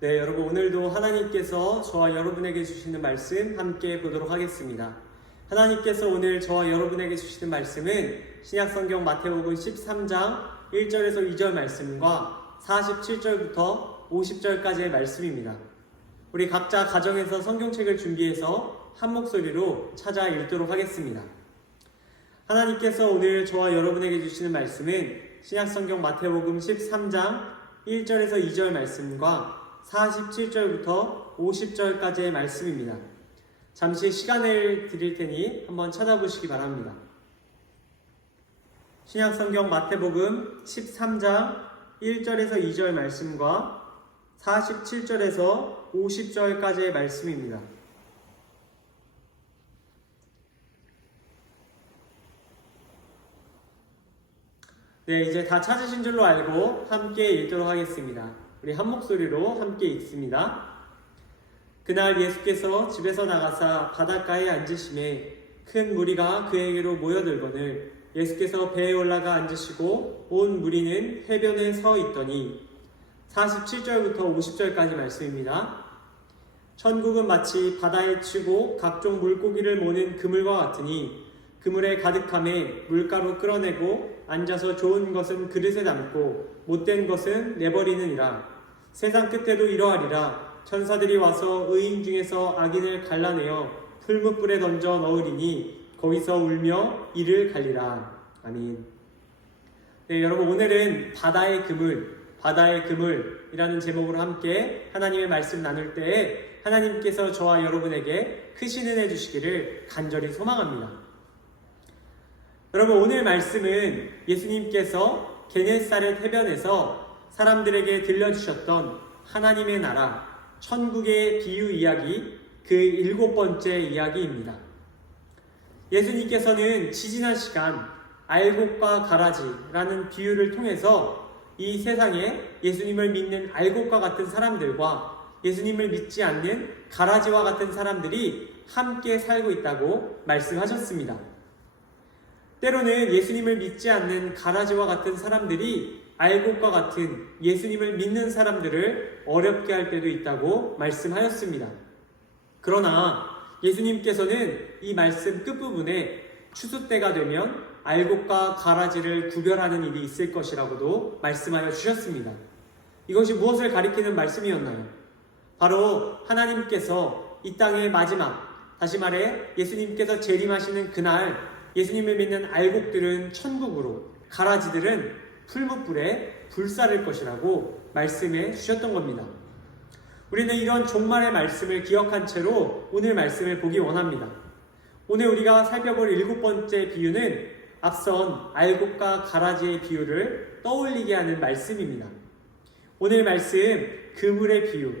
네, 여러분 오늘도 하나님께서 저와 여러분에게 주시는 말씀 함께 보도록 하겠습니다. 하나님께서 오늘 저와 여러분에게 주시는 말씀은 신약성경 마태복음 13장 1절에서 2절 말씀과 47절부터 50절까지의 말씀입니다. 우리 각자 가정에서 성경책을 준비해서 한 목소리로 찾아 읽도록 하겠습니다. 하나님께서 오늘 저와 여러분에게 주시는 말씀은 신약성경 마태복음 13장 1절에서 2절 말씀과 47절부터 50절까지의 말씀입니다. 잠시 시간을 드릴 테니 한번 찾아보시기 바랍니다. 신약성경 마태복음 13장 1절에서 2절 말씀과 47절에서 50절까지의 말씀입니다. 네, 이제 다 찾으신 줄로 알고 함께 읽도록 하겠습니다. 우리 한 목소리로 함께 읽습니다. 그날 예수께서 집에서 나가사 바닷가에 앉으심에 큰 무리가 그에게로 모여들거늘 예수께서 배에 올라가 앉으시고 온 무리는 해변에 서 있더니 47절부터 50절까지 말씀입니다. 천국은 마치 바다에 치고 각종 물고기를 모는 그물과 같으니 그물에 가득함에 물가로 끌어내고 앉아서 좋은 것은 그릇에 담고 못된 것은 내버리느니라. 세상 끝에도 이러하리라. 천사들이 와서 의인 중에서 악인을 갈라내어 풀무불에 던져 넣으리니 거기서 울며 이를 갈리라. 아멘. 네, 여러분 오늘은 바다의 그물이라는 제목으로 함께 하나님의 말씀 나눌 때에 하나님께서 저와 여러분에게 크신 은혜 주시기를 간절히 소망합니다. 여러분 오늘 말씀은 예수님께서 게네사렛 해변에서 사람들에게 들려주셨던 하나님의 나라, 천국의 비유 이야기 그 7번째 이야기입니다. 예수님께서는 지지난 시간 알곡과 가라지라는 비유를 통해서 이 세상에 예수님을 믿는 알곡과 같은 사람들과 예수님을 믿지 않는 가라지와 같은 사람들이 함께 살고 있다고 말씀하셨습니다. 때로는 예수님을 믿지 않는 가라지와 같은 사람들이 알곡과 같은 예수님을 믿는 사람들을 어렵게 할 때도 있다고 말씀하였습니다. 그러나 예수님께서는 이 말씀 끝부분에 추수 때가 되면 알곡과 가라지를 구별하는 일이 있을 것이라고도 말씀하여 주셨습니다. 이것이 무엇을 가리키는 말씀이었나요? 바로 하나님께서 이 땅의 마지막, 다시 말해 예수님께서 재림하시는 그날 예수님을 믿는 알곡들은 천국으로, 가라지들은 풀무불에 불사를 것이라고 말씀해 주셨던 겁니다. 우리는 이런 종말의 말씀을 기억한 채로 오늘 말씀을 보기 원합니다. 오늘 우리가 살펴볼 7번째 비유는 앞선 알곡과 가라지의 비유를 떠올리게 하는 말씀입니다. 오늘 말씀, 그물의 비유,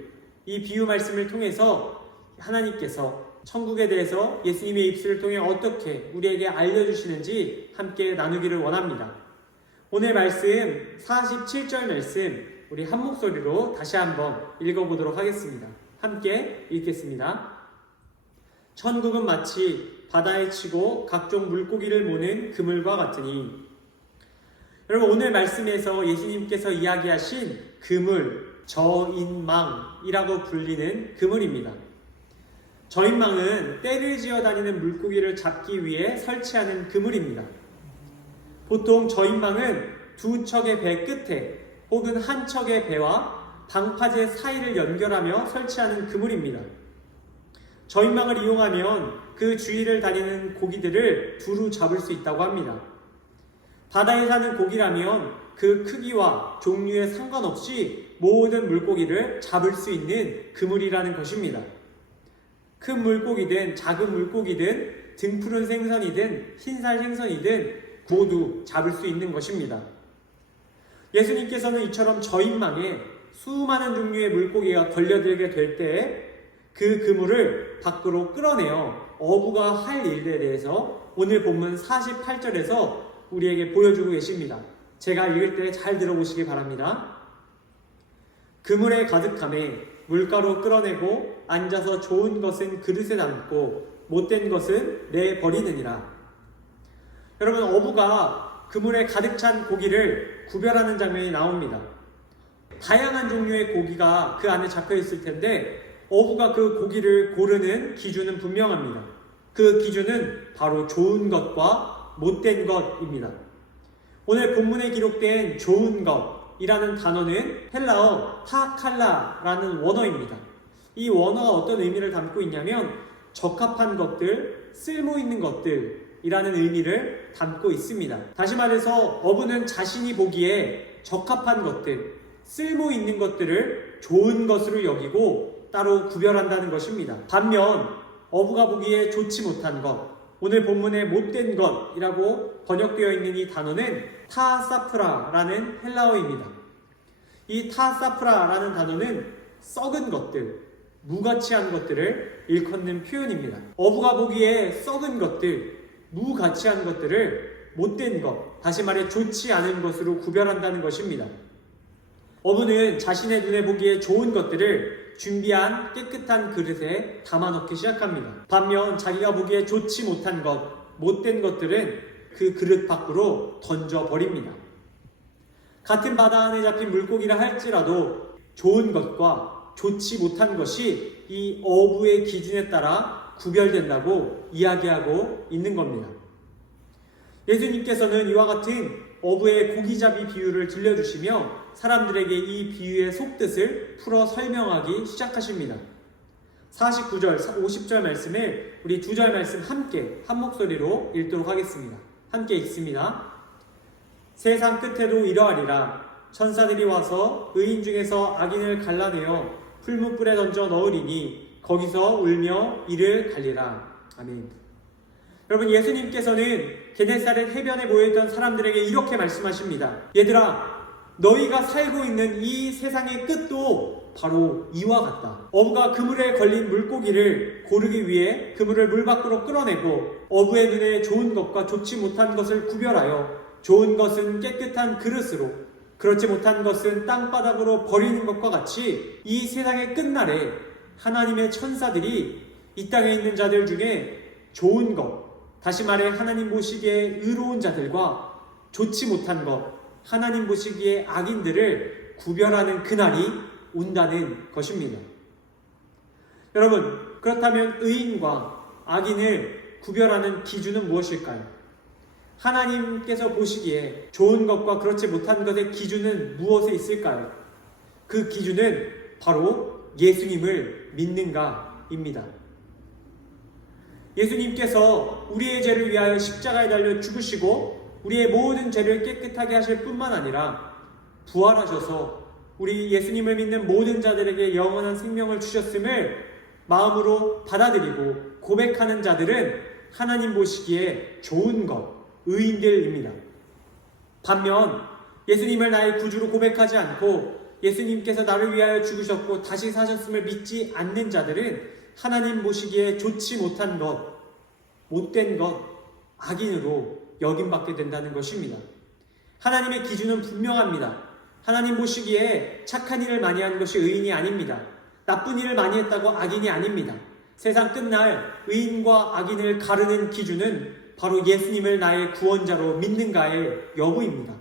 이 비유 말씀을 통해서 하나님께서 천국에 대해서 예수님의 입술을 통해 어떻게 우리에게 알려주시는지 함께 나누기를 원합니다. 오늘 말씀 47절 말씀 우리 한 목소리로 다시 한번 읽어보도록 하겠습니다. 함께 읽겠습니다. 천국은 마치 바다에 치고 각종 물고기를 모는 그물과 같으니. 여러분 오늘 말씀에서 예수님께서 이야기하신 그물, 저인망이라고 불리는 그물입니다. 저인망은 떼를 지어 다니는 물고기를 잡기 위해 설치하는 그물입니다. 보통 저인망은 두 척의 배 끝에 혹은 한 척의 배와 방파제 사이를 연결하며 설치하는 그물입니다. 저인망을 이용하면 그 주위를 다니는 고기들을 두루 잡을 수 있다고 합니다. 바다에 사는 고기라면 그 크기와 종류에 상관없이 모든 물고기를 잡을 수 있는 그물이라는 것입니다. 큰 물고기든 작은 물고기든 등푸른 생선이든 흰살 생선이든 모두 잡을 수 있는 것입니다. 예수님께서는 이처럼 저인망에 수많은 종류의 물고기가 걸려들게 될 때에 그 그물을 밖으로 끌어내어 어부가 할 일에 대해서 오늘 본문 48절에서 우리에게 보여주고 계십니다. 제가 읽을 때 잘 들어보시기 바랍니다. 그물에 가득함에 물가로 끌어내고 앉아서 좋은 것은 그릇에 담고 못된 것은 내버리느니라. 여러분 어부가 그물에 가득 찬 고기를 구별하는 장면이 나옵니다. 다양한 종류의 고기가 그 안에 잡혀 있을 텐데 어부가 그 고기를 고르는 기준은 분명합니다. 그 기준은 바로 좋은 것과 못된 것입니다. 오늘 본문에 기록된 좋은 것이라는 단어는 헬라어 타칼라라는 원어입니다. 이 원어가 어떤 의미를 담고 있냐면 적합한 것들, 쓸모 있는 것들이라는 의미를 담고 있습니다. 다시 말해서 어부는 자신이 보기에 적합한 것들, 쓸모 있는 것들을 좋은 것으로 여기고 따로 구별한다는 것입니다. 반면 어부가 보기에 좋지 못한 것, 오늘 본문에 못된 것이라고 번역되어 있는 이 단어는 타사프라라는 헬라어입니다. 이 타사프라라는 단어는 썩은 것들, 무가치한 것들을 일컫는 표현입니다. 어부가 보기에 썩은 것들, 무가치한 것들을 못된 것, 다시 말해 좋지 않은 것으로 구별한다는 것입니다. 어부는 자신의 눈에 보기에 좋은 것들을 준비한 깨끗한 그릇에 담아넣기 시작합니다. 반면 자기가 보기에 좋지 못한 것, 못된 것들은 그 그릇 밖으로 던져버립니다. 같은 바다 안에 잡힌 물고기라 할지라도 좋은 것과 좋지 못한 것이 이 어부의 기준에 따라 구별된다고 이야기하고 있는 겁니다. 예수님께서는 이와 같은 어부의 고기잡이 비유를 들려주시며 사람들에게 이 비유의 속뜻을 풀어 설명하기 시작하십니다. 49절, 50절 말씀을 우리 2절 말씀 함께 한 목소리로 읽도록 하겠습니다. 함께 읽습니다. 세상 끝에도 이러하리라. 천사들이 와서 의인 중에서 악인을 갈라내어 풀무불에 던져 넣으리니 거기서 울며 이를 갈리라. 아멘. 여러분, 예수님께서는 게네사렛 해변에 모여있던 사람들에게 이렇게 말씀하십니다. 얘들아, 너희가 살고 있는 이 세상의 끝도 바로 이와 같다. 어부가 그물에 걸린 물고기를 고르기 위해 그물을 물 밖으로 끌어내고 어부의 눈에 좋은 것과 좋지 못한 것을 구별하여 좋은 것은 깨끗한 그릇으로 그렇지 못한 것은 땅바닥으로 버리는 것과 같이 이 세상의 끝날에 하나님의 천사들이 이 땅에 있는 자들 중에 좋은 것, 다시 말해 하나님 보시기에 의로운 자들과 좋지 못한 것, 하나님 보시기에 악인들을 구별하는 그날이 온다는 것입니다. 여러분, 그렇다면 의인과 악인을 구별하는 기준은 무엇일까요? 하나님께서 보시기에 좋은 것과 그렇지 못한 것의 기준은 무엇에 있을까요? 그 기준은 바로 예수님을 믿는가입니다. 예수님께서 우리의 죄를 위하여 십자가에 달려 죽으시고 우리의 모든 죄를 깨끗하게 하실 뿐만 아니라 부활하셔서 우리 예수님을 믿는 모든 자들에게 영원한 생명을 주셨음을 마음으로 받아들이고 고백하는 자들은 하나님 보시기에 좋은 것, 의인들입니다. 반면 예수님을 나의 구주로 고백하지 않고 예수님께서 나를 위하여 죽으셨고 다시 사셨음을 믿지 않는 자들은 하나님 보시기에 좋지 못한 것, 못된 것, 악인으로 여김받게 된다는 것입니다. 하나님의 기준은 분명합니다. 하나님 보시기에 착한 일을 많이 한 것이 의인이 아닙니다. 나쁜 일을 많이 했다고 악인이 아닙니다. 세상 끝날 의인과 악인을 가르는 기준은 바로 예수님을 나의 구원자로 믿는가의 여부입니다.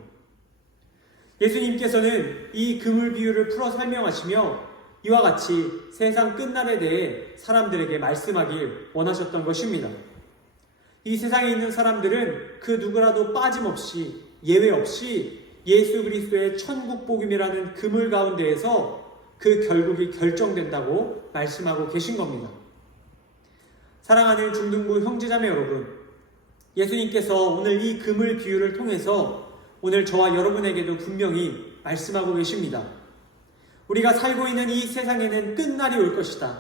예수님께서는 이 그물 비유를 풀어 설명하시며 이와 같이 세상 끝날에 대해 사람들에게 말씀하길 원하셨던 것입니다. 이 세상에 있는 사람들은 그 누구라도 빠짐없이 예외 없이 예수 그리스도의 천국 복음이라는 그물 가운데에서 그 결국이 결정된다고 말씀하고 계신 겁니다. 사랑하는 중등부 형제자매 여러분, 예수님께서 오늘 이 그물 비유를 통해서 오늘 저와 여러분에게도 분명히 말씀하고 계십니다. 우리가 살고 있는 이 세상에는 끝날이 올 것이다.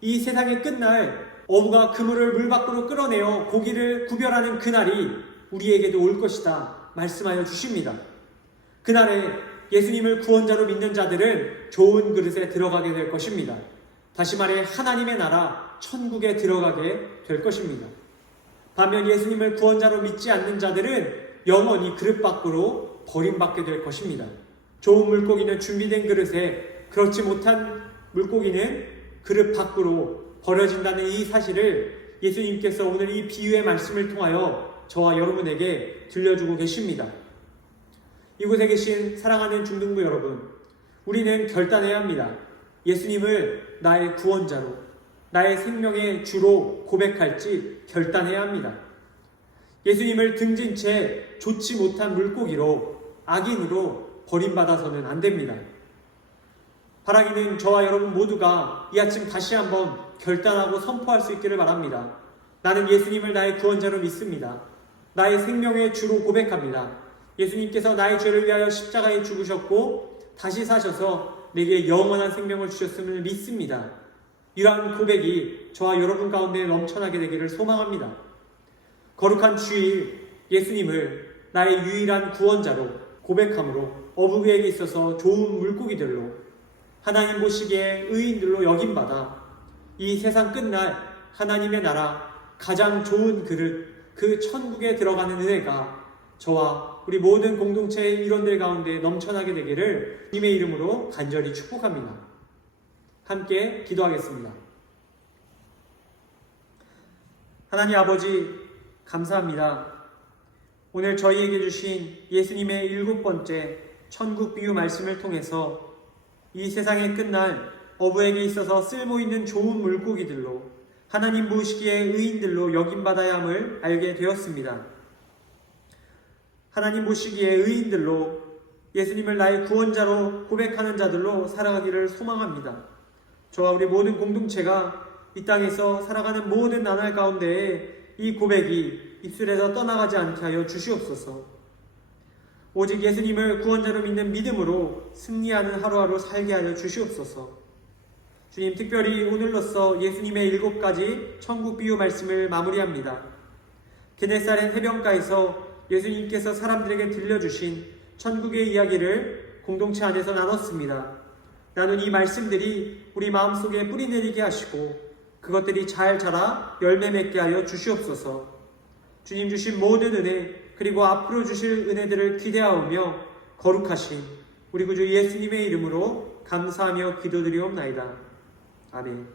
이 세상의 끝날 어부가 그물을 물 밖으로 끌어내어 고기를 구별하는 그날이 우리에게도 올 것이다 말씀하여 주십니다. 그날에 예수님을 구원자로 믿는 자들은 좋은 그릇에 들어가게 될 것입니다. 다시 말해 하나님의 나라 천국에 들어가게 될 것입니다. 반면 예수님을 구원자로 믿지 않는 자들은 영원히 그릇 밖으로 버림받게 될 것입니다. 좋은 물고기는 준비된 그릇에 그렇지 못한 물고기는 그릇 밖으로 버려진다는 이 사실을 예수님께서 오늘 이 비유의 말씀을 통하여 저와 여러분에게 들려주고 계십니다. 이곳에 계신 사랑하는 중등부 여러분, 우리는 결단해야 합니다. 예수님을 나의 구원자로, 나의 생명의 주로 고백할지 결단해야 합니다. 예수님을 등진 채 좋지 못한 물고기로, 악인으로 버림받아서는 안 됩니다. 바라기는 저와 여러분 모두가 이 아침 다시 한번 결단하고 선포할 수 있기를 바랍니다. 나는 예수님을 나의 구원자로 믿습니다. 나의 생명의 주로 고백합니다. 예수님께서 나의 죄를 위하여 십자가에 죽으셨고 다시 사셔서 내게 영원한 생명을 주셨음을 믿습니다. 이러한 고백이 저와 여러분 가운데 넘쳐나게 되기를 소망합니다. 거룩한 주일 예수님을 나의 유일한 구원자로 고백함으로 어부에게 있어서 좋은 물고기들로, 하나님 보시기에 의인들로 여김받아 이 세상 끝날 하나님의 나라 가장 좋은 그릇, 그 천국에 들어가는 은혜가 저와 우리 모든 공동체의 일원들 가운데 넘쳐나게 되기를 주님의 이름으로 간절히 축복합니다. 함께 기도하겠습니다. 하나님 아버지, 감사합니다. 오늘 저희에게 주신 예수님의 7번째 천국 비유 말씀을 통해서 이 세상의 끝날 어부에게 있어서 쓸모있는 좋은 물고기들로, 하나님 보시기에 의인들로 여김받아야 함을 알게 되었습니다. 하나님 보시기에 의인들로, 예수님을 나의 구원자로 고백하는 자들로 살아가기를 소망합니다. 저와 우리 모든 공동체가 이 땅에서 살아가는 모든 나날 가운데에 이 고백이 입술에서 떠나가지 않게 하여 주시옵소서. 오직 예수님을 구원자로 믿는 믿음으로 승리하는 하루하루 살게 하여 주시옵소서. 주님, 특별히 오늘로써 예수님의 7가지 천국 비유 말씀을 마무리합니다. 게네사렛 해변가에서 예수님께서 사람들에게 들려주신 천국의 이야기를 공동체 안에서 나눴습니다. 나눈 이 말씀들이 우리 마음속에 뿌리내리게 하시고 그것들이 잘 자라 열매 맺게 하여 주시옵소서. 주님 주신 모든 은혜, 그리고 앞으로 주실 은혜들을 기대하오며 거룩하신 우리 구주 예수님의 이름으로 감사하며 기도드리옵나이다. 아멘.